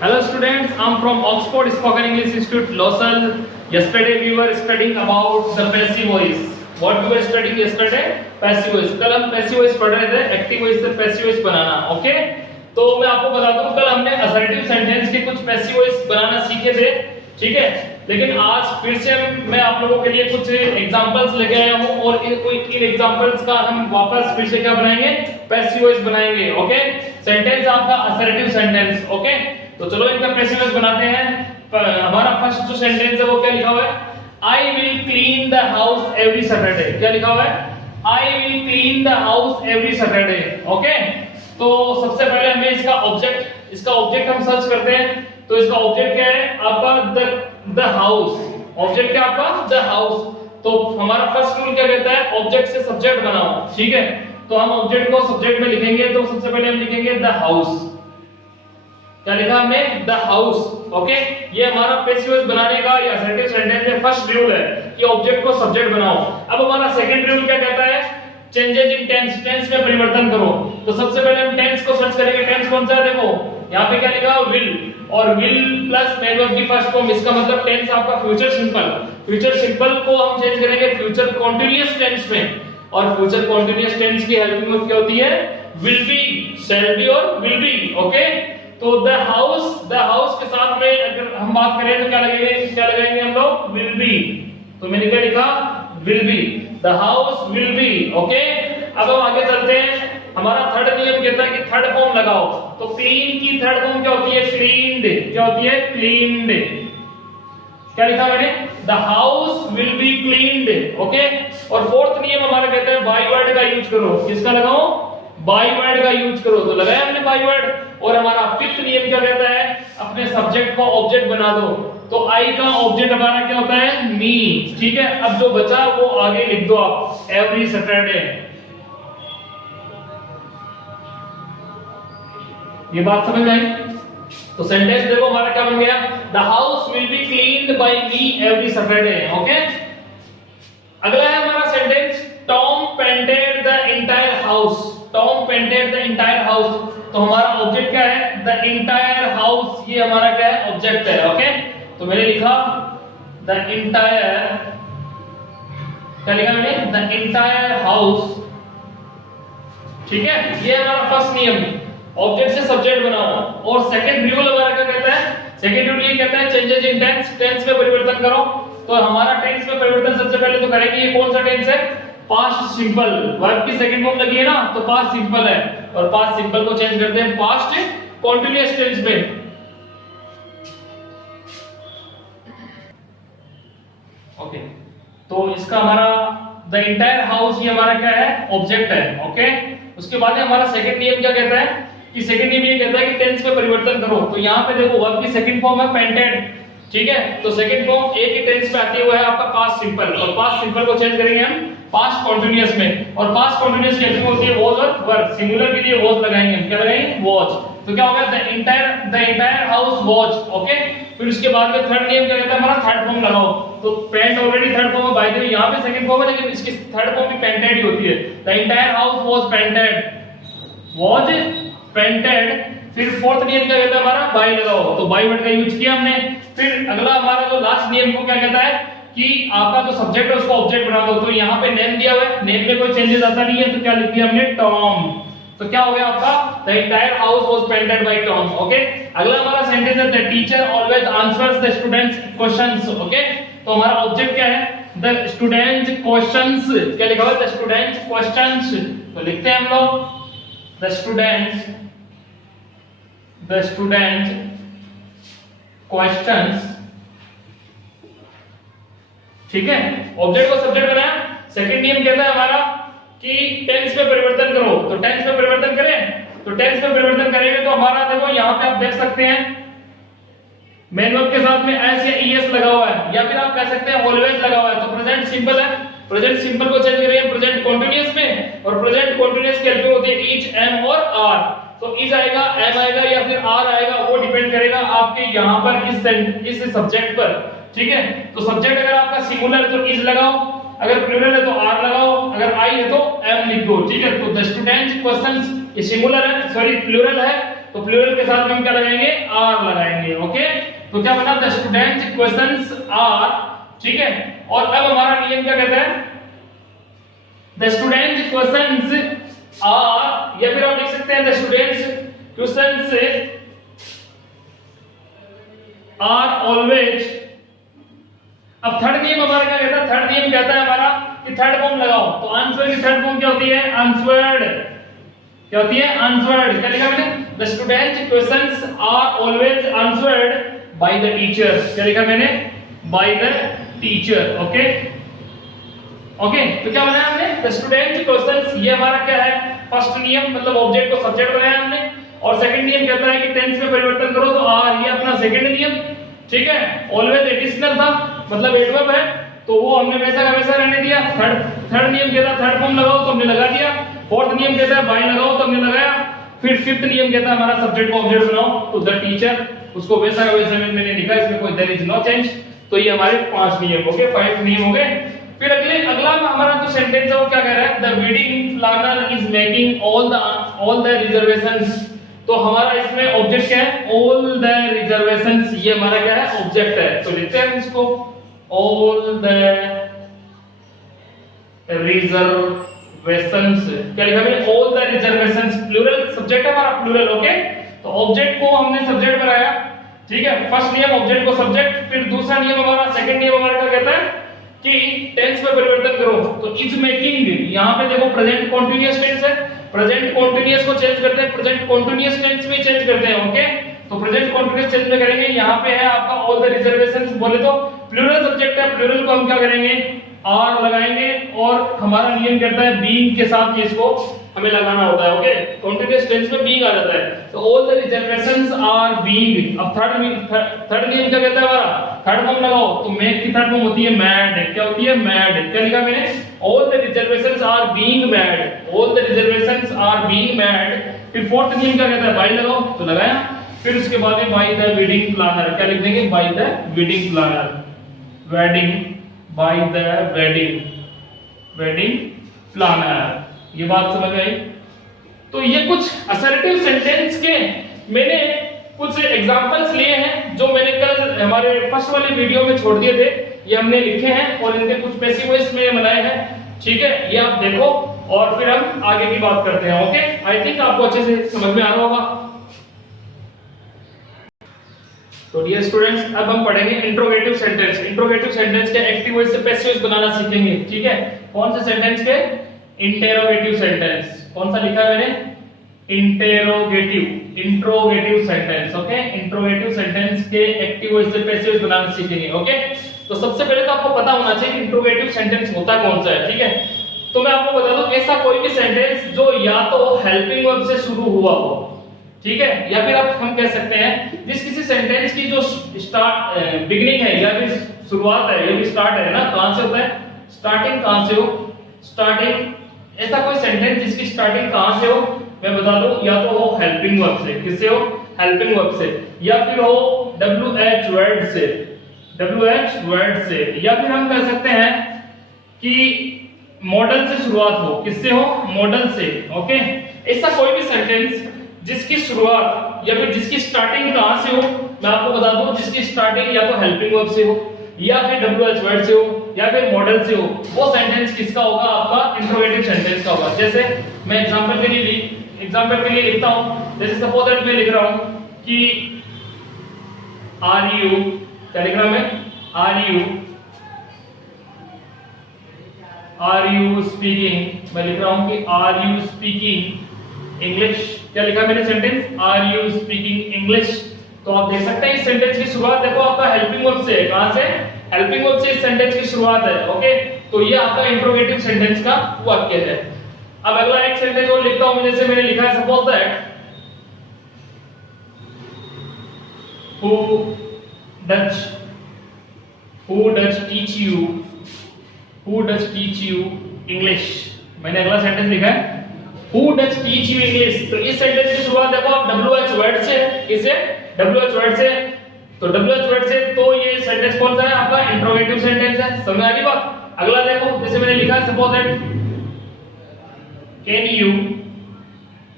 Hello students, I'm from Oxford Spoken English Institute, Lausanne. Yesterday we were studying about the passive voice. What we were studying yesterday? Passive voice. कल हम passive voice पढ़ रहे थे, active voice से passive voice बनाना, okay? तो मैं आपको बता दूं कल हमने assertive sentence के कुछ passive voice बनाना सीखे थे, ठीक है? लेकिन आज फिर से मैं आप लोगों के लिए कुछ एग्जांपल्स लेके आया हूं और इन एग्जांपल्स का हम वापस फिर से क्या बनाएंगे? पैसिव वॉइस बनाएंगे, ओके? सेंटेंस आपका असर्टिव सेंटेंस, ओके? तो चलो इनका पैसिव वॉइस बनाते हैं। हमारा फर्स्ट जो सेंटेंस है वो क्या लिखा हुआ है? I will clean the house every Saturday. क्या लिखा हुआ है? I will clean the house every Saturday, okay? तो सबसे पहले हमें इसका ऑब्जेक्ट हम सर्च करते हैं। तो इसका ऑब्जेक्ट क्या है? आपका द हाउस। ऑब्जेक्ट क्या आपका? The house. तो हमारा फर्स्ट रूल क्या कहता है? ऑब्जेक्ट से सब्जेक्ट बनाओ, ठीक है? तो हम ऑब्जेक्ट को सब्जेक्ट में लिखेंगे, तो सबसे पहले हम लिखेंगे द हाउस। क्या लिखा हमने? The house, okay? ये हमारा पैसिव वॉइस बनाने का या असर्टिव सेंटेंस में फर्स्ट रूल है कि ऑब्जेक्ट को सब्जेक्ट बनाओ। अब हमारा सेकंड रूल क्या कहता है? चेंजेस इन टेंस, टेंस में परिवर्तन करो। तो सबसे पहले हम टेंस को सर्च करेंगे। टेंस कौन सा है? देखो यहाँ पे क्या लिखा है? विल, और विल प्लस मेन वर्ब की फर्स्ट फॉर्म। इसका मतलब टेंस आपका फ्यूचर सिंपल। फ्यूचर सिंपल को हम चेंज करेंगे फ्यूचर कंटीन्यूअस टेंस में, और फ्यूचर कंटीन्यूअस टेंस की हेल्पिंग वर्ब क्या होती है? विल बी, शैल बी और विल बी, ओके? तो द हाउस के साथ में अगर हम बात करें तो क्या लगाएंगे हम लोग? Will be. तो मैंने क्या लिखा? Will be, the house will B, okay? अब हम आगे चलते हैं। हमारा थर्ड नियम कहता है कि थर्ड फॉर्म लगाओ। तो क्लीन की थर्ड फॉर्म क्या होती है? क्लीन्ड। क्या होती है? क्लीन्ड। क्या लिखा मैंने? The house will be cleaned, okay? और फोर्थ नियम हमारा कहता है बाय वर्ड का यूज करो। किसका लगाओ? बाय वर्ड का यूज करो। तो लगाया हमने बाय वर्ड। और हमारा फिफ्थ नियम क्या कहता है? अपने सब्जेक्ट को ऑब्जेक्ट बना दो। तो आई का ऑब्जेक्ट हमारा क्या होता है? मी, ठीक है? अब जो बचा वो आगे लिख दो आप, एवरी सैटरडे। ये बात समझ आई? तो सेंटेंस देखो हमारा क्या बन गया? The house will be cleaned by me every Saturday, okay? अगला है हमारा sentence, Tom painted the entire house. Tom painted the entire house. तो हमारा ऑब्जेक्ट क्या है? The entire house. ये हमारा क्या है? ऑब्जेक्ट है, ओके? तो मैंने लिखा द एंटायर, क्या लिखा मैंने? द एंटायर हाउस, ठीक है? ये हमारा फर्स्ट नियम, ऑब्जेक्ट से सब्जेक्ट बनाओ। और सेकंड रूल हमारा क्या कहता है? सेकंड रूल ये कहता है चेंजेस इन टेंस, टेंस में परिवर्तन करो। तो हमारा टेंस में परिवर्तन सबसे पहले तो करेंगे। ये कौन सा टेंस है? Past simple. वर्ब की सेकंड फॉर्म लगी है ना, तो पास्ट सिंपल है। और पास्ट सिंपल को चेंज करते हैं पास्ट कंटीन्यूअस टेंस में। ओके, तो इसका हमारा द एंटायर हाउस ये हमारा क्या है? ऑब्जेक्ट है, ओके? उसके बाद हमारा सेकंड नियम क्या कहता है? कि सेकंड नियम ये कहता है कि टेंस में परिवर्तन करो। तो यहाँ पे देखो वर्ब की सेकंड फॉर्म है पेंटेड, ठीक है? तो सेकंड फॉर्म एक ही टेंस में आती है आपका पास्ट सिंपल। और पास्ट सिंपल को चेंज करेंगे हम पास्ट कंटीन्यूअस में। और पास्ट कंटीन्यूअस की हेल्पिंग होती है वाज और वर। सिंगुलर के लिए वाज लगाएंगे हम। क्या लगाएंगे? वाज। तो क्या होगा? The entire house was, okay? फिर उसके बाद में थर्ड नियम क्या कहता है? हमारा थर्ड फॉर्म लगाओ। तो पेंट ऑलरेडी थर्ड फॉर्म है, बाय द वे यहां पे सेकंड फॉर्म है, लेकिन इसकी थर्ड फॉर्म भी पेंटेड ही होती है। The entire house was painted, was painted. फिर फोर्थ नियम क्या कहता है हमारा? बाय लगाओ। तो बाय वर्ड का यूज किया हमने। फिर अगला हमारा जो लास्ट नियम को क्या कहता है? कि आपका जो सब्जेक्ट है उसको ऑब्जेक्ट बना दो। तो यहाँ पे नेम दिया हुआ है, नेम में कोई चेंजेस आता नहीं है, तो क्या लिख दिया हमने? टॉम। तो क्या हो गया आपका? The entire house was painted bye Tom, okay? अगला हमारा सेंटेंस है the teacher always answers the students questions, okay? तो हमारा ऑब्जेक्ट क्या है? The students questions. क्या लिखा हुआ है? The students questions. तो लिखते हैं हम लोग द स्टूडेंट्स क्वेश्चंस, ठीक है? ऑब्जेक्ट को सब्जेक्ट बनाया। सेकंड नियम कहता है हमारा कि टेंस में परिवर्तन करो। तो टेंस में परिवर्तन करें, तो टेंस में परिवर्तन करेंगे तो हमारा देखो यहाँ पे आप देख सकते हैं मेन वर्ब के साथ में एस या ईएस लगा हुआ है, या फिर आप कह सकते हैं ऑलवेज लगा हुआ है। तो प्रेजेंट सिंपल है, प्रेजेंट सिंपल को चेंज करेंगे प्रेजेंट कंटीन्यूअस में। और प्रेजेंट कंटीन्यूअस की हेल्पिंग होती है इज, एम और आर। तो इज आएगा, एम आएगा या फिर आर आएगा, वो डिपेंड करेगा आपके यहाँ पर इस सब्जेक्ट पर, ठीक है? तो सब्जेक्ट अगर आपका सिंगुलर है तो इज लगाओ, अगर प्लूरल है तो आर लगाओ, अगर आई है तो एम लिख दो, ठीक है? तो द स्टूडेंट्स क्वेश्चंस ये सिंगुलर है, सॉरी प्लूरल है, तो प्लूरल के साथ में हम क्या लगाएंगे? आर लगाएंगे। तो क्या बना, द स्टूडेंट्स क्वेश्चंस आर, ठीक है। और अब हमारा नियम क्या कहता है, द स्टूडेंट्स क्वेश्चंस आर, या फिर आप लिख सकते हैं the students questions are always. अब थर्ड नियम हमारा क्या कहता है, थर्ड नियम कहता है हमारा कि थर्ड फॉर्म लगाओ। तो आंसर की थर्ड फॉर्म क्या होती है, आंसर्ड, क्या होती है, आंसर्ड। क्या लिखा मैंने, the students questions are always answered by the teacher. क्या लिखा मैंने, by the teacher. Okay okay, तो क्या बनाया हमने, द स्टूडेंट्स क्वेश्चंस, ये हमारा क्या है, फर्स्ट नियम, मतलब ऑब्जेक्ट को सब्जेक्ट बनाया हमने। और सेकंड नियम कहता है कि टेंस में परिवर्तन करो, तो आर, ये अपना सेकंड नियम, ठीक है। ऑलवेज एडिशनल था, मतलब एडवर्ब है, तो वो हमने वैसा का वैसा रहने दिया। थर्ड नियम कहता है थर्ड फॉर्म लगाओ, तो हमने लगा दिया। फोर्थ नियम कहता है बाय लगाओ, तो हमने लगाया। फिर फिफ्थ नियम कहता है हमारा सब्जेक्ट को ऑब्जेक्ट बनाओ, तो द टीचर, उसको वैसा का वैसा मैंने लिखा, इसमें कोई देयर इज नो चेंज। तो ये हमारे 5 नियम हो गए, 5 नियम हो गए। फिर अगला हमारा जो सेंटेंस है वो क्या कह रहा है, the wedding planner is making all the reservations. तो हमारा इसमें ऑब्जेक्ट क्या है, ऑल द रिजर्वेशंस, ये हमारा क्या है, ऑब्जेक्ट है। तो लिखते हैं इसको, ऑल द रिजर्वेशंस। क्या लिखा मैंने, all the reservations, plural, subject है हमारा प्लूरल। ओके, तो ऑब्जेक्ट को हमने सब्जेक्ट बनाया, ठीक है। फर्स्ट नियम ऑब्जेक्ट को सब्जेक्ट। फिर दूसरा नियम हमारा, सेकंड नियम हमारा क्या कहता है कि टेंस में परिवर्तन करो। तो इज मेकिंग, यहां पे देखो प्रेजेंट कंटीन्यूअस टेंस है, प्रेजेंट कंटीन्यूअस को चेंज करते हैं, प्रेजेंट कंटीन्यूअस टेंस में चेंज करते हैं। ओके, तो प्रेजेंट कंटीन्यूअस टेंस में करेंगे। यहां पे है आपका ऑल द रिजर्वेशंस, बोले तो प्लूरल सब्जेक्ट है, प्लूरल को हम क्या करेंगे, आर लगाएंगे। और हमारा नियम कहता है बीइंग के साथ इसको हमें लगाना होता है। ओके, कंटीन्यूअस टेंस में बीइंग आ जाता है। तो all the reservations are being. अब थर्ड नियम क्या कहता है हमारा, थर्ड फॉर्म लगाओ, तो मेक की थर्ड फॉर्म होती है मैड। क्या होती है, मैड। क्या लिखा मैंने, all the reservations are being made, all the reservations are being made. फिर फोर्थ नियम क्या कहता है, बाय लगाओ, तो लगाया। फिर उसके बाद में बाय द वेडिंग प्लानर, क्या लिख देंगे, by the wedding planner, wedding, by the wedding planner. ये बात समझ आई। तो ये कुछ असर्टिव सेंटेंस के मैंने कुछ एग्जांपल्स लिए हैं, जो मैंने कल हमारे फर्स्ट वाले वीडियो में छोड़ दिए थे। ये हमने लिखे हैं और इनके कुछ पैसिव वॉइस में बनाए हैं, ठीक है। ये आप देखो और फिर हम आगे की बात करते हैं। ओके, आई थिंक आपको अच्छे से समझ में आ रहा होगा। तो डियर स्टूडेंट्स, अब हम पढ़ेंगे इंट्रोगेटिव सेंटेंस। इंट्रोगेटिव सेंटेंस के एक्टिव वॉइस से पैसिव वॉइस बनाना सीखेंगे, ठीक है। कौन से सेंटेंस के, इंटेरोगेटिव सेंटेंस। कौन सा लिखा है मैंने, interrogative sentence. Okay, interrogative sentence के एक्टिव वॉइस से पैसिव वॉइस बनाना सीखेंगे। ओके, तो सबसे पहले तो आपको पता होना चाहिए इंट्रोगेटिव सेंटेंस होता कौन सा है, ठीक है। तो मैं आपको बता दूं, ऐसा कोई भी सेंटेंस जो या तो हेल्पिंग वर्ब से शुरू हुआ हो, ठीक है, या फिर आप हम कह सकते हैं जिस किसी सेंटेंस की जो स्टार्ट बिगिनिंग है या फिर शुरुआत है, या फिर स्टार्ट है ना, कहां से होता है, स्टार्टिंग कहां से हो, स्टार्टिंग। ऐसा कोई सेंटेंस जिसकी स्टार्टिंग कहां से हो, मैं बता दूं, या तो हो हेल्पिंग वर्ब से, किससे हो, हेल्पिंग वर्ब से, या फिर हो WH वर्ड से, WH वर्ड से, या फिर हम कह सकते हैं कि मॉडल से शुरुआत हो, किससे हो, मॉडल से। ओके, ऐसा कोई भी सेंटेंस जिसकी शुरुआत या फिर जिसकी स्टार्टिंग कहां से हो, मैं आपको बता दूं, जिसकी स्टार्टिंग या तो हेल्पिंग वर्ब से हो, या फिर WH वर्ड से हो, या फिर मॉडल से हो, वो सेंटेंस किसका होगा, आपका इंट्रोगेटिव सेंटेंस का होगा। जैसे मैं एग्जांपल के लिए लिखता हूं, जैसे सपोज दैट मैं लिख रहा हूं कि आर यू, क्या लिख रहा हूं मैं, आर यू स्पीकिंग, मैं लिख रहा हूं कि आर यू स्पीकिंग इंग्लिश। क्या लिखा मैंने sentence, are you speaking English. तो आप देख सकते हैं इस सेंटेंस की शुरुआत देखो आपका हेल्पिंग वर्ब से है। कहां से, हेल्पिंग वर्ब से इस सेंटेंस की शुरुआत है। ओके, तो ये आपका इंट्रोगेटिव सेंटेंस का वाक्य है। अब अगला एक सेंटेंस और लिखता हूं, जैसे मैंने लिखा है suppose that who does teach you English। मैंने अगला सेंटेंस लिखा है who does teach you English। तो इस सेंटेंस की शुरुआत देखो आप WH वर्ड से, इसे WH वर्ड से, तो WH वर्ड से, तो ये सेंटेंस कौन सा है, आपका इंट्रोगेटिव सेंटेंस है। समझ आ रही बात। अगला देखो, जैसे मैंने लिखा है suppose that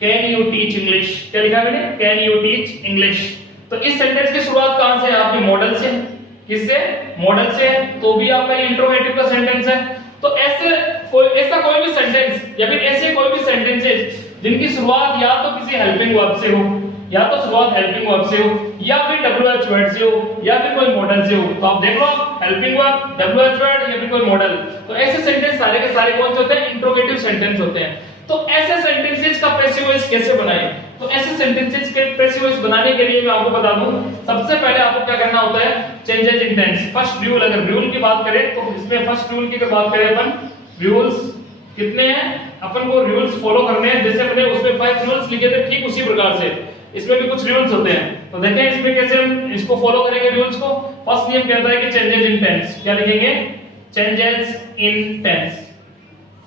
can you teach English। क्या लिखा मैंने, can you teach English। तो इस सेंटेंस की शुरुआत कहां से है, आपकी मॉडल से, किससे, मॉडल से, तो भी आपका इंट्रोगेटिव का सेंटेंस है। तो ऐसा कोई भी सेंटेंस या फिर ऐसे कोई भी सेंटेंसेस जिनकी शुरुआत या तो किसी हेल्पिंग वर्ब से हो, या तो शुरुआत हेल्पिंग वर्ब से हो, या फिर WH वर्ड से हो, या फिर कोई मॉडल से हो। तो आप देख लो, हेल्पिंग वर्ब, WH वर्ड या फिर कोई मॉडल, तो ऐसे सेंटेंस सारे के सारे कौन से होते हैं, इंट्रोगेटिव सेंटेंस होते हैं। तो ऐसे सेंटेंसेस का पैसिव वॉइस कैसे बनाएं? तो ऐसे सेंटेंसेस के पैसिव वॉइस बनाने के लिए मैं आपको बता दूं, सबसे पहले आपको क्या करना होता है, changes in tense. First rule, अगर रूल की बात करें तो इसमें फर्स्ट रूल की अगर बात करें अपन, रूल्स कितने हैं, अपन को रूल्स फॉलो करने हैं। जैसे अपने उसमें 5 रूल्स लिखे थे, ठीक उसी प्रकार से इसमें भी कुछ रूल्स होते हैं। तो देखें इसमें कैसे हम इसको फॉलो करेंगे रूल्स को। फर्स्ट नियम कहता है कि चेंजेस इन टेंस, क्या लिखेंगे, changes in tense,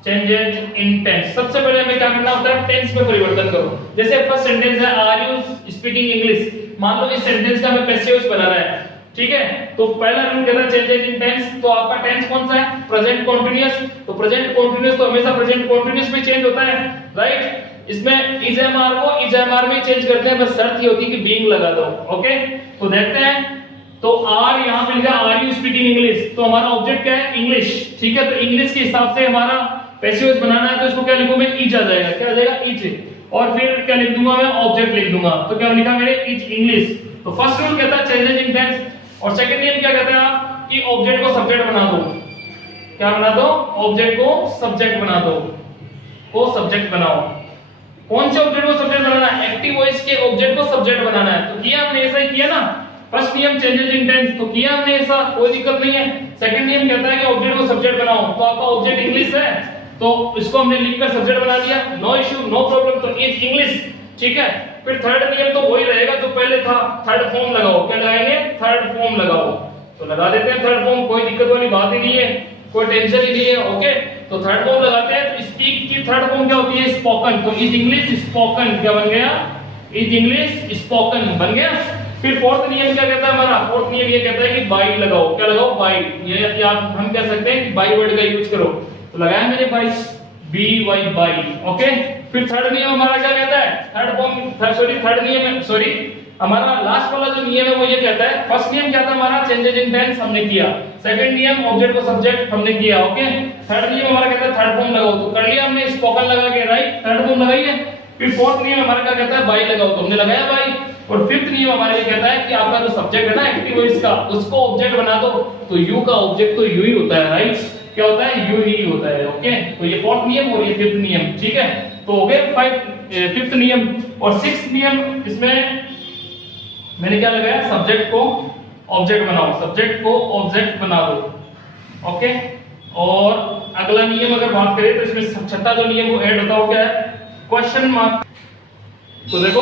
changes in tense. सबसे पहले हमें क्या करना होता है, टेंस में परिवर्तन करो। जैसे फर्स्ट सेंटेंस है, आर यू स्पीकिंग इंग्लिश, मान लो इस सेंटेंस का हमें पैसिव वॉइस बनाना है, ठीक है। तो पहला रूल कहता है चेंजेस इन टेंस। तो आपका टेंस कौन सा है, प्रेजेंट कंटीन्यूअस। तो प्रेजेंट कंटीन्यूअस तो हमेशा प्रेजेंट कंटीन्यूअस में चेंज होता है, राइट। इसमें इज एम आर को इज एम आर में चेंज करते हैं, बस शर्त ये होती है कि बीइंग लगा दो, ओके। तो देखते हैं, तो आर यहां पे लिखा आर यू स्पीकिंग इंग्लिश, तो हमारा ऑब्जेक्ट क्या है, इंग्लिश, ठीक है। तो इंग्लिश के हिसाब से हमारा पैसिव वॉइस बनाना है, तो इसको क्या लिखूं मैं, इज आ जाएगा, क्या आ जाएगा, इज। और फिर क्या लिख दूंगा मैं, ऑब्जेक्ट लिख दूंगा। तो क्या लिखा मैंने, इज इंग्लिश। तो फर्स्ट रूल कहता है चेंजेस इन टेंस। और सेकंड नियम क्या कहता है आप, कि ऑब्जेक्ट को सब्जेक्ट बना दो। क्या बना दो, ऑब्जेक्ट को सब्जेक्ट बना दो, को सब्जेक्ट बनाओ। कौन से ऑब्जेक्ट को सब्जेक्ट बनाना है, एक्टिव वॉइस के ऑब्जेक्ट को सब्जेक्ट बनाना है। तो किया हमने, ऐसा ही किया ना, फर्स्ट नियम चेंजेस इन टेंस, तो किया हमने ऐसा, कोई दिक्कत नहीं है। सेकंड नियम कहता है कि ऑब्जेक्ट को सब्जेक्ट बनाओ, तो आपका ऑब्जेक्ट इंग्लिश है, तो इसको हमने लिखकर सब्जेक्ट बना दिया, नो इश्यू, नो प्रॉब्लम। तो इज इंग्लिश, ठीक है। फिर थर्ड नियम तो वही रहेगा जो पहले था, थर्ड फॉर्म लगाओ। क्या लगाएंगे, थर्ड फॉर्म लगाओ। तो लगा देते हैं थर्ड फॉर्म, कोई दिक्कत वाली बात ही नहीं है, कोई टेंशन ही नहीं है, ओके। तो थर्ड फॉर्म लगाते हैं। तो स्पीक की थर्ड फॉर्म क्या होती है, स्पोकन। तो इज इंग्लिश स्पोकन, क्या बन गया, इज इंग्लिश स्पोकन बन गया। फिर फोर्थ नियम क्या कहता है हमारा, फोर्थ नियम ये कहता है कि बाई लगाओ। क्या लगाओ, बाई। ये आप हम कह सकते हैं कि बाई वर्ड का यूज करो। तो लगाया मैंने by, B Y by, okay. फिर थर्ड नियम हमारा क्या कहता है, थर्ड नियम सॉरी हमारा लास्ट वाला जो नियम है वो ये कहता है, फर्स्ट नियम क्या था हमारा, चेंजेस इन टेंस हमने किया। सेकंड नियम ऑब्जेक्ट को सब्जेक्ट हमने किया, ओके। थर्ड नियम हमारा कहता है थर्ड फॉर्म लगाओ, तो कर लिया हमने, स्पोकन लगा के, राइट, थर्ड फॉर्म लगाई है। फिर फोर्थ नियम हमारा क्या कहता है, बाई लगाओ, तो हमने लगाया बाई। और फिफ्थ नियम हमारे ये कहता है कि आपका जो सब्जेक्ट है ना एक्टिव वॉइस का, उसको ऑब्जेक्ट बना दो। तो यू का ऑब्जेक्ट तो यू ही होता है, राइट, क्या होता है, यू ही होता है, ओके। तो ये फोर्थ नियम और ये फिफ्थ नियम, ठीक है। तो हो गए फिफ्थ नियम। और सिक्स्थ नियम, इसमें मैंने क्या लगाया, सब्जेक्ट को ऑब्जेक्ट बनाओ, सब्जेक्ट को ऑब्जेक्ट बना दो, ओके। और अगला नियम अगर बात करें तो इसमें छठा जो नियम वो ऐड होता है, क्या है, क्वेश्चन मार्क। तो देखो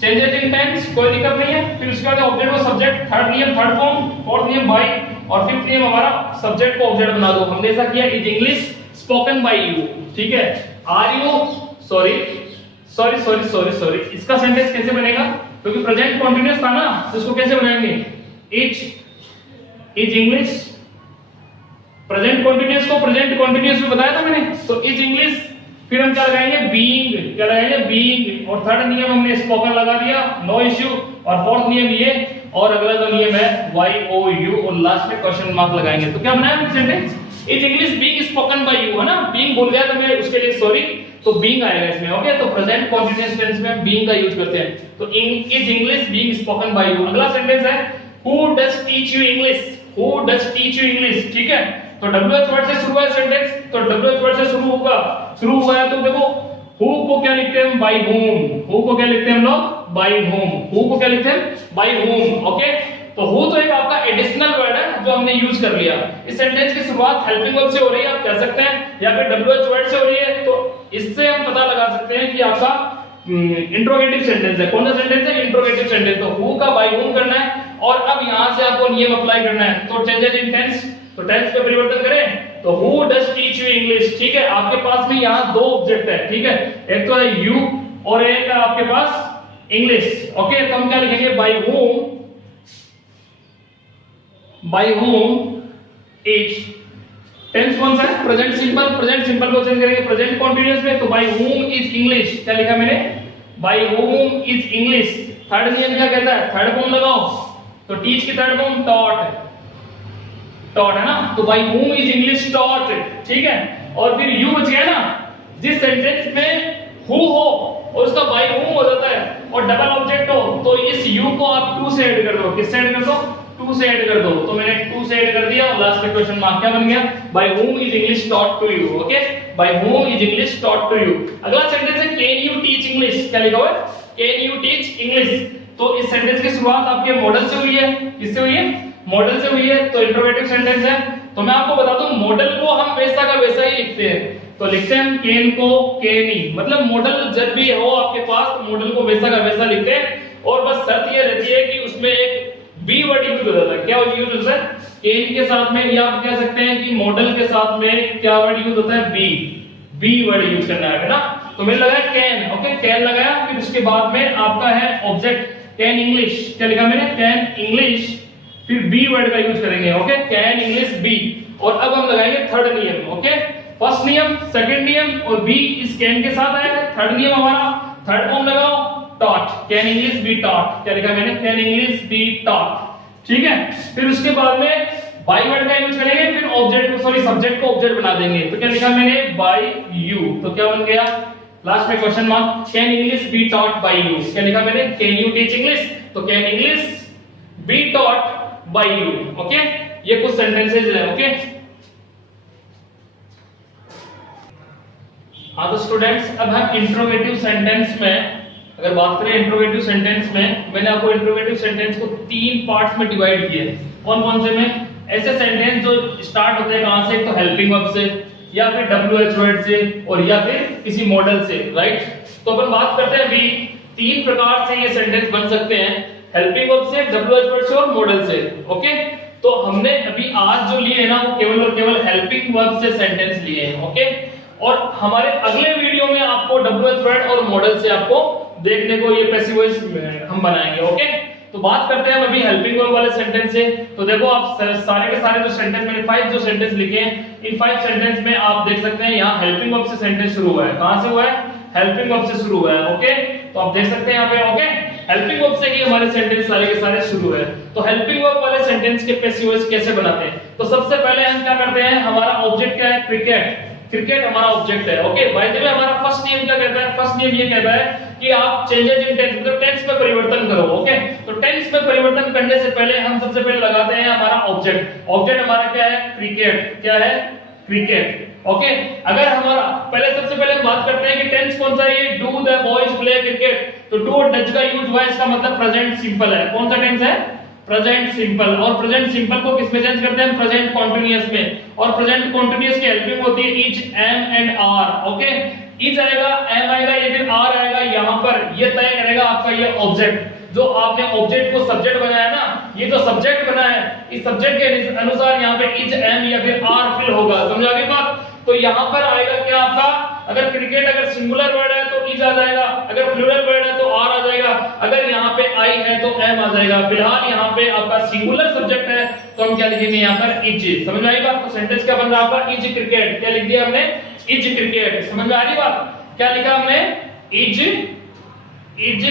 चेंजेस इन टेंस कोई दिक्कत नहीं है। फिर उसके बाद ऑब्जेक्ट को सब्जेक्ट, थर्ड नियम थर्ड फॉर्म, फोर्थ नियम बाई, और फिफ्थ नियम हमारा सब्जेक्ट को ऑब्जेक्ट बना दो। हमने ऐसा किया, is English spoken by you, ठीक है। आर यू सॉरी इसका सेंटेंस कैसे बनेगा, क्योंकि प्रेजेंट कंटीन्यूअस था ना, तो इसको कैसे बनाएंगे, इज इंग्लिश, प्रेजेंट कंटीन्यूअस को प्रेजेंट कंटीन्यूअस में बताया था मैंने, तो इज इंग्लिश। फिर हम क्या लगाएंगे, बीइंग, क्या लगाएंगे, बीइंग। और थर्ड नियम हमने स्पोकन लगा दिया, नो इश्यू। और फोर्थ नियम ये, और अगला जो नियम है वाई ओ यू, और लास्ट में क्वेश्चन मार्क लगाएंगे। तो क्या बनाया हमने sentence, is English being spoken by you, है ना। बीइंग भूल गया तो मैं उसके लिए सॉरी, तो बीइंग आएगा इसमें, ओके। तो प्रेजेंट कंटीन्यूअस टेंस में बीइंग का यूज करते हैं। तो is English being spoken by you. अगला सेंटेंस है, who does teach you English, who does teach you English, ठीक है। तो WH वर्ड से शुरू है सेंटेंस, तो WH वर्ड से शुरू हुआ है, तो देखो हु को क्या लिखते हैं, बाय whom, हु को क्या लिखते हैं हम लोग, बाय whom, हु को क्या लिखते हैं, बाय whom, ओके। तो हु तो एक आपका एडिशनल वर्ड है जो हमने यूज कर लिया। इस सेंटेंस की शुरुआत हेल्पिंग वर्ब से हो रही है, आप कह सकते हैं, या फिर WH वर्ड से हो रही है। तो इससे हम पता लगा सकते हैं कि आपका इंट्रोगेटिव सेंटेंस है। कौन सा सेंटेंस है, इंट्रोगेटिव सेंटेंस। तो हु का बाय whom करना है, और अब यहां से आपको नियम अप्लाई करना है। तो चेंजेस इन टेंस, तो टेंस पे परिवर्तन करें, तो who does teach you English, ठीक है। आपके पास में यहां दो ऑब्जेक्ट है, ठीक है, एक तो है यू और एक है आपके पास इंग्लिश, ओके। तो हम क्या लिखेंगे, बाय whom इज, टेंस कौन सा है, प्रेजेंट सिंपल, प्रेजेंट सिंपल को चेंज करेंगे प्रेजेंट कंटीन्यूअस में। तो बाय whom इज इंग्लिश, क्या लिखा मैंने, by whom is English. Third नियम क्या कहता है, थर्ड फॉर्म लगाओ, तो टीच की थर्ड फॉर्म टॉट, टॉट है ना, तो by whom is English taught, ठीक है। और फिर यू बच गया ना, जिस सेंटेंस में हु हो और उसका बाय whom हो जाता है और डबल ऑब्जेक्ट हो, तो इस यू को आप टू से ऐड कर दो, किससे ऐड कर दो, टू से ऐड कर दो। तो मैंने टू से ऐड कर दिया और लास्ट में क्वेश्चन मार्क क्या बन गया, by whom is English taught to you, okay, by whom is English taught to you. अगला सेंटेंस है कैन यू टीच इंग्लिश, क्या लिखा हुआ है, कैन यू टीच इंग्लिश। तो इस सेंटेंस की शुरुआत आपके मॉडल से हुई है, किससे हुई है, मॉडल से हुई है, तो इंट्रोगेटिव सेंटेंस है। तो मैं आपको बता दूं मॉडल को हम वैसा का वैसा ही लिखते हैं, तो लिखते हैं हम कैन को कैनी, मतलब मॉडल जब भी हो आपके पास तो मॉडल को वैसा का वैसा लिखते हैं। और बस शर्त ये रहती है कि उसमें एक बी वर्ड यूज हो जाता है, क्या यूज होता है, कैन के साथ में, या आप कह सकते हैं कि मॉडल के साथ में क्या वर्ड यूज होता है, बी वर्ड यूज करना है ना। तो मैंने लगाया कैन, ओके, कैन लगाया, फिर उसके बाद में आपका है ऑब्जेक्ट कैन इंग्लिश, क्या लिखा मैंने, कैन इंग्लिश, फिर बी वर्ड का यूज करेंगे, ओके, कैन इंग्लिश बी। और अब हम लगाएंगे थर्ड नियम, ओके, फर्स्ट नियम, सेकंड नियम और बी इस कैन के साथ आया है। थर्ड नियम हमारा, थर्ड फॉर्म लगाओ taught, can English be taught, क्या लिखा मैंने, कैन इंग्लिश बी टॉट, ठीक है। फिर उसके बाद में बाय वर्ड का यूज करेंगे, फिर ऑब्जेक्ट को, सॉरी सब्जेक्ट को ऑब्जेक्ट बना देंगे। तो क्या लिखा मैंने, बाय यू, तो क्या बन गया लास्ट में question mark, can English be taught by you, क्या लिखा मैंने, कैन यू टीच इंग्लिश, तो can English be taught by you, okay. ये कुछ सेंटेंसेस है, ओके। हाँ तो स्टूडेंट्स अब हम इंट्रोगेटिव सेंटेंस में अगर बात करें, इंट्रोगेटिव सेंटेंस में मैंने आपको इंट्रोगेटिव सेंटेंस को तीन पार्ट्स में डिवाइड किया है। कौन कौन से में, ऐसे सेंटेंस जो स्टार्ट होते हैं कहां से, तो हेल्पिंग वर्ब से, या फिर WH वर्ड से, और या फिर किसी मॉडल से, राइट। तो अपन बात करते हैं अभी तीन प्रकार से ये सेंटेंस बन सकते हैं, हेल्पिंग वर्ब से, WH वर्ड से और मॉडल से, ओके। तो हमने अभी आज जो लिए है ना वो केवल और केवल हेल्पिंग वर्ब से सेंटेंस लिए हैं, ओके। और हमारे अगले वीडियो में आपको WH वर्ड और मॉडल से आपको देखने को ये पैसिव वॉइस हम बनाएंगे, ओके। तो बात करते हैं अभी हेल्पिंग वर्ब वाले सेंटेंस से। तो देखो आप सारे के सारे जो सेंटेंस मैंने 5 जो सेंटेंस लिखे हैं, इन 5 सेंटेंस में आप देख सकते हैं यहाँ हेल्पिंग वर्ब से सेंटेंस शुरू हुआ है। कहां से हुआ है, हेल्पिंग वर्ब से शुरू हुआ है, ओके। तो आप देख सकते हैं यहाँ पे, ओके, हेल्पिंग वर्ब से ही हमारे सेंटेंस सारे के सारे शुरू है। तो हेल्पिंग वर्ब वाले सेंटेंस के पैसिव वॉइस कैसे बनाते हैं, तो सबसे पहले हम क्या करते हैं, हमारा ऑब्जेक्ट क्या है, क्रिकेट, क्रिकेट हमारा ऑब्जेक्ट है, ओके। बाय द वे हमारा फर्स्ट नियम क्या कहता है, फर्स्ट नियम ये कहता है कि आप चेंजेस इन टेंस, मतलब टेंस में परिवर्तन करो, ओके। तो टेंस में परिवर्तन करने से पहले हम सबसे पहले लगाते हैं हमारा ऑब्जेक्ट। ऑब्जेक्ट हमारा क्या है, क्रिकेट, क्या है, क्रिकेट, ओके। अगर हमारा पहले सबसे पहले हम बात करते हैं कि टेंस कौन सा है, do the boys play cricket, तो डू और डज का यूज हुआ है, इसका मतलब प्रेजेंट सिंपल है। कौन सा टेंस है, प्रेजेंट सिंपल। और प्रेजेंट सिंपल को किस में चेंज करते हैं, प्रेजेंट कॉन्टिन्यूअस में। और प्रेजेंट कॉन्टिन्यूअस की हेल्पिंग होती है is, am and are, okay. Is आएगा, एम आएगा, या फिर आर आएगा, यहां पर ये तय करेगा आपका ये ऑब्जेक्ट। जो आपने ऑब्जेक्ट को सब्जेक्ट बनाया ना, ये जो सब्जेक्ट बना है, इस सब्जेक्ट के अनुसार यहाँ पे इज, एम या फिर आर फिल होगा, समझा गई बात। तो यहाँ पर आएगा क्या आपका, अगर क्रिकेट अगर सिंगुलर वर्ड है तो इज आ जाएगा, अगर प्लूरल वर्ड है तो आर आ जाएगा, अगर यहाँ पे आई है तो एम आ जाएगा। फिलहाल यहाँ पे आपका सिंगुलर सब्जेक्ट है तो हम क्या लिखेंगे यहाँ पर इज, समझ में आई बात। तो सेंटेंस क्या बन रहा है आपका, इज क्रिकेट, क्या लिख दिया हमने, इज क्रिकेट, समझ में आ रही बात। क्या लिखा हमने, इज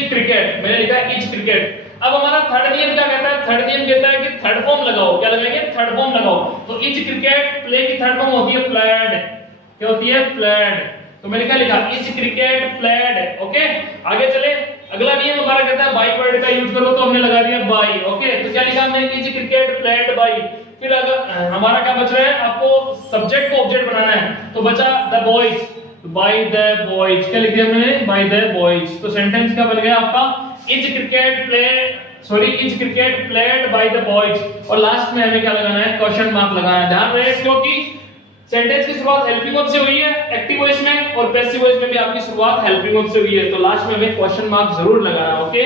क्रिकेट, मैंने लिखा इज क्रिकेट। अब हमारा थर्ड नियम क्या कहता है, थर्ड नियम कहता है कि थर्ड फॉर्म लगाओ, क्या लगाएंगे, थर्ड फॉर्म लगाओ। तो इज क्रिकेट प्ले की थर्ड फॉर्म होती है प्लेड, क्या होती है, प्लेड। तो मैंने क्या लिखा, इज क्रिकेट प्लेड, ओके। आगे चले, अगला नियम हमारा कहता है बाय वर्ड का यूज करो, तो हमने लगा दिया बाय, ओके। तो क्या लिखा हमने, इज क्रिकेट प्लेड बाय। फिर अगर हमारा क्या बच रहा है, आपको सब्जेक्ट को ऑब्जेक्ट बनाना है, तो बचा the boys, by the boys, क्या लिख दिया हमने, बाय द बॉयज। तो सेंटेंस क्या बन गया आपका, is cricket played by the boys. और लास्ट में हमें क्या लगाना है, क्वेश्चन मार्क लगाना है। ध्यान रहे, क्योंकि सेंटेंस की शुरुआत हेल्पिंग वर्ब से हुई है एक्टिव वॉइस में, और पैसिव वॉइस में भी आपकी शुरुआत हेल्पिंग वर्ब से हुई है, तो लास्ट में हमें क्वेश्चन मार्क जरूर लगाना है, ओके।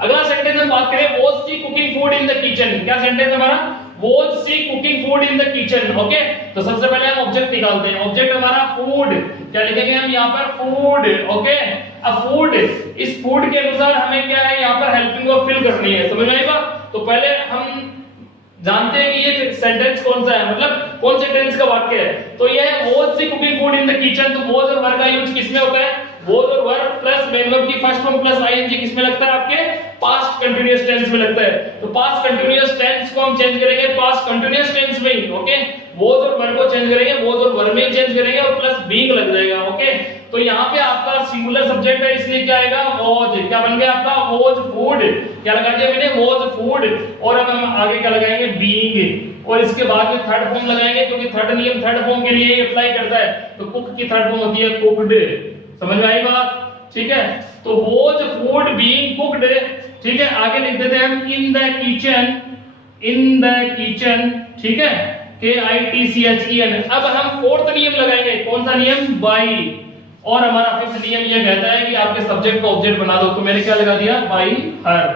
अगला सेंटेंस हम बात करें, was she cooking food in the kitchen. क्या सेंटेंस हमारा, was she cooking food in the kitchen, okay. तो सबसे पहले हम ऑब्जेक्ट निकालते हैं, ऑब्जेक्ट हमारा फूड, क्या लिखेंगे हम यहाँ पर, फूड, ओके। अब फूड, इस फूड के अनुसार हमें क्या है यहाँ पर हेल्पिंग वर्ब फिल करनी है, समझ में आई बात। तो पहले हम जानते हैं कि ये सेंटेंस कौन सा है, मतलब कौन से टेंस का वाक्य है। तो ये है was she cooking food in the kitchen. तो वाज और वर का यूज किसमें होता है, वाज और वर प्लस मेन वर्ब की फर्स्ट फॉर्म प्लस आईएनजी किसमें लगता है, आपके पास्ट कंटीन्यूअस टेंस में लगता है। तो पास्ट कंटीन्यूअस हम चेंज करेंगे पास्ट कंटीन्यूअस टेंस में ही, ओके। वॉज और वर को चेंज करेंगे, वॉज और वर में ही चेंज करेंगे और प्लस बीइंग लग जाएगा, ओके। तो यहाँ पे आपका सिंगुलर सब्जेक्ट है इसलिए क्या आएगा, वॉज। क्या बन गया आपका, वॉज फूड। क्या लगा दिया मैंने, वॉज फूड। और अब हम आगे क्या लगाएंगे, बीइंग। और इसके बाद में थर्ड फॉर्म लगाएंगे क्योंकि थर्ड नियम थर्ड फॉर्म के लिए ही अप्लाई करता है। तो कुक की थर्ड फॉर्म होती है कुक्ड। समझ में आई बात, ठीक है। तो वॉज फूड बीइंग कुक्ड, ठीक है। आगे लिख देते हैं हम इन the kitchen, in the kitchen, ठीक है, KITCHEN। अब हम फोर्थ नियम लगाएंगे, कौन सा नियम, बाई। और हमारा फिफ्थ नियम ये कहता है कि आपके सब्जेक्ट को ऑब्जेक्ट बना दो। तो मैंने क्या लगा दिया, बाई हर।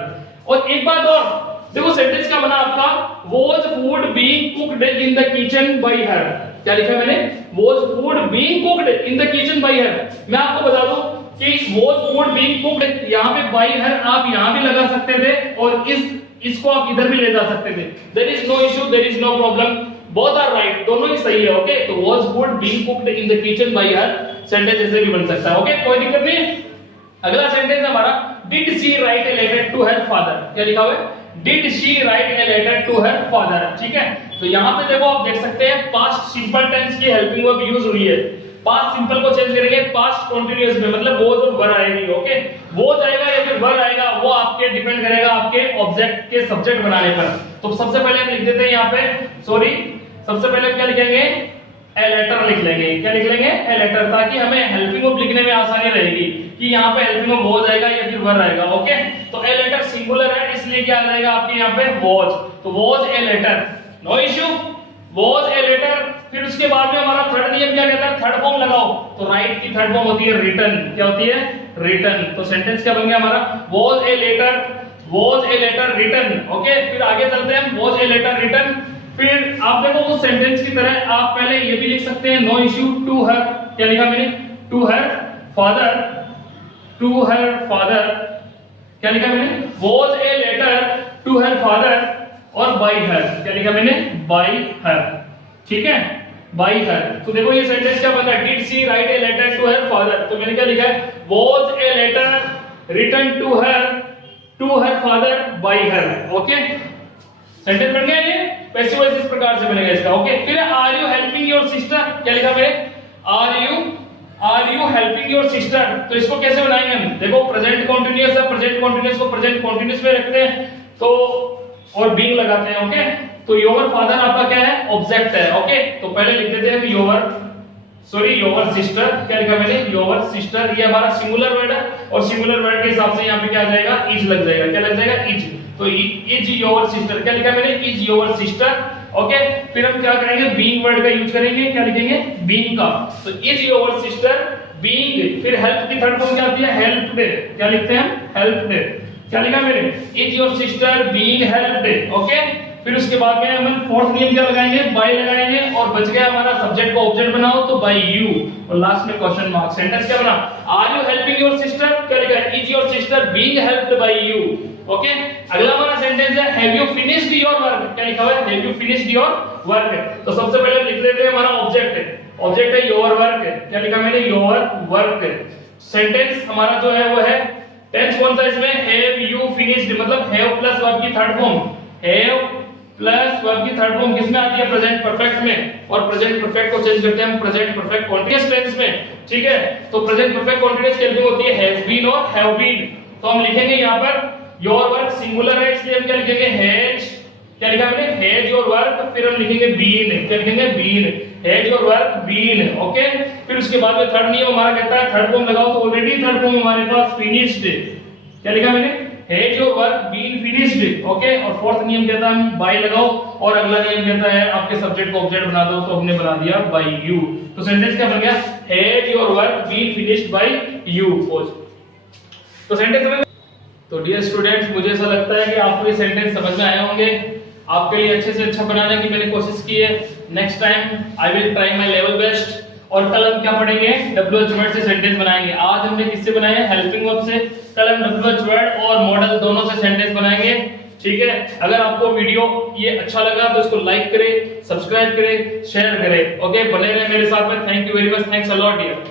और एक बात और देखो, सेंटेंस क्या बना आपका, was food being cooked in the kitchen by her. क्या लिखा है मैंने, was food being cooked in the kitchen by her. मैं आपको बता दूं कि वॉज फूड बीइंग कुक्ड यहाँ पे बाई हर आप यहाँ भी लगा सकते थे और इसको आप इधर भी ले जा सकते थे। There is no issue, there is no problem, both are right, दोनों ही सही है, ओके। तो was food being cooked in the kitchen by her, sentence ऐसे भी बन सकता है, ओके, कोई दिक्कत नहीं। अगला सेंटेंस हमारा, did she write a letter to her father. क्या लिखा हुआ है, did she write a letter to her father, ठीक है। तो यहाँ पे देखो आप देख सकते हैं पास्ट सिंपल टेंस की हेल्पिंग वर्ब यूज हुई है। पास्ट सिंपल को चेंज करेंगे पास्ट कंटीन्यूअस में, मतलब वॉज और वर आएगी, ओके। वॉज आएगा या फिर वर आएगा वो आपके डिपेंड करेगा आपके ऑब्जेक्ट के सब्जेक्ट बनाने पर। तो सबसे पहले हम लिख देते हैं यहाँ पे, सॉरी, सबसे पहले क्या लिखेंगे, ए लेटर लिख लेंगे। क्या लिख लेंगे, ए लेटर, ताकि हमें हेल्पिंग वर्ब लिखने में आसानी रहेगी कि यहाँ पे हेल्पिंग वर्ब वॉज आएगा या फिर वर आएगा, ओके। तो ए लेटर सिंगुलर है इसलिए क्या आ जाएगा आपके यहाँ पे, वॉज। तो was a letter, no issue, was a letter. फिर उसके बाद में हमारा थर्ड नियम क्या कहता है, थर्ड फॉर्म लगाओ। तो राइट की थर्ड फॉर्म होती है रिटन। क्या होती है, रिटन। तो सेंटेंस क्या बन गया हमारा, was a letter, was a letter written, okay. फिर आगे चलते हैं, वॉज ए लेटर रिटन। फिर आप देखो उस सेंटेंस की तरह आप पहले ये भी लिख सकते हैं, नो इश्यू, टू हर। क्या लिखा मैंने, to her father, to her father. क्या लिखा मैंने, was a letter to her father और बाई हर। क्या लिखा मैंने, बाई हर, ठीक है, बाई हर। तो देखो ये सेंटेंस क्या बन रहा है, did she write a letter to her father. तो मैंने क्या लिखा है, was a letter written to her father by her, okay. Sentence बन गया ये, पैसिव वॉइस इस प्रकार से बनेगा इसका, ओके। फिर are you helping your sister. क्या लिखा मैंने, are you helping your sister. तो इसको कैसे बनाएंगे हम, देखो प्रेजेंट कंटीन्यूअस है, प्रेजेंट कंटीन्यूअस को प्रेजेंट कंटीन्यूअस में रखते हैं तो और बीइंग लगाते हैं, ओके। तो योर फादर आपका क्या है, ऑब्जेक्ट है, ओके। तो पहले लिख देते हैं योर सिस्टर। क्या लिखा मैंने, योर सिस्टर। ये हमारा सिंगुलर वर्ड है और सिंगुलर वर्ड के हिसाब से यहाँ पे क्या आ जाएगा, इज लग जाएगा। क्या लग जाएगा, इज। तो इज योर सिस्टर। क्या लिखा मैंने, इज योर सिस्टर, ओके। फिर हम क्या करेंगे, बीइंग वर्ड का यूज करेंगे। क्या लिखेंगे, बीइंग का। तो इज योर सिस्टर बीइंग। फिर हेल्प की थर्ड फॉर्म क्या आती है, हेल्प्ड। क्या लिखते हैं हम, हेल्प्ड। क्या लिखा मैंने, is your sister being helped, okay. फिर उसके बाद में हम फोर्थ नियम क्या लगाएंगे, बाय लगाएंगे। और बच गया हमारा सब्जेक्ट को ऑब्जेक्ट बनाओ तो बाय यू। और लास्ट में क्वेश्चन मार्क। सेंटेंस क्या बना, are you helping your sister. क्या लिखा, is your sister being helped by you, okay. अगला हमारा सेंटेंस है, have you finished your work. क्या लिखा हुआ है, have you finished your work. तो सबसे पहले लिख लेते हैं हमारा ऑब्जेक्ट है, ऑब्जेक्ट है योर वर्क। क्या लिखा मैंने, योर वर्क। सेंटेंस हमारा जो है वो है, टेंस कौन सा इसमें, हैव यू फिनिश्ड, मतलब हैव प्लस वर्ब की third form, have plus verb की थर्ड फॉर्म किसमें आती है, प्रेजेंट परफेक्ट में। और प्रेजेंट परफेक्ट को चेंज करते हैं हम प्रेजेंट परफेक्ट कंटीन्यूअस टेंस में, ठीक है। तो प्रेजेंट परफेक्ट कंटीन्यूअस की होती है हैज बीन और हैव बीन। तो हम लिखेंगे यहाँ पर योर वर्क सिंगुलर है इसलिए हम क्या लिखेंगे, हैज। क्या लिखा मैंने, हैज योर वर्क। फिर हम लिखेंगे बीन। क्या लिखेंगे, been, has your work been, okay. फिर उसके बाद में थर्ड नियम हमारा कहता है थर्ड फॉर्म लगाओ। तो ऑलरेडी थर्ड फॉर्म हमारे पास फिनिश्ड। क्या लिखा मैंने, has your work been finished, okay. और फोर्थ नियम कहता है बाय लगाओ। और अगला नियम कहता है आपके सब्जेक्ट को ऑब्जेक्ट बना दो। तो हमने बना दिया बाय यू। तो सेंटेंस क्या बन गया, has your work been finished by you. तो सेंटेंस। तो डियर स्टूडेंट्स, मुझे ऐसा लगता है कि आपको ये सेंटेंस समझ में आए होंगे। आपके लिए अच्छे से अच्छा बनाने की मैंने कोशिश की है। Next time I will try my level best. और कल हम क्या पढ़ेंगे, WH वर्ड से सेंटेंस बनाएंगे। आज हमने किससे बनाए हैं, हेल्पिंग वर्ब से। कल हम WH वर्ड और मॉडल दोनों से सेंटेंस बनाएंगे, ठीक है। अगर आपको वीडियो ये अच्छा लगा तो इसको लाइक करें, सब्सक्राइब करें, शेयर करें, ओके। बने रहे मेरे साथ में। Thank you very much, thanks a lot dear.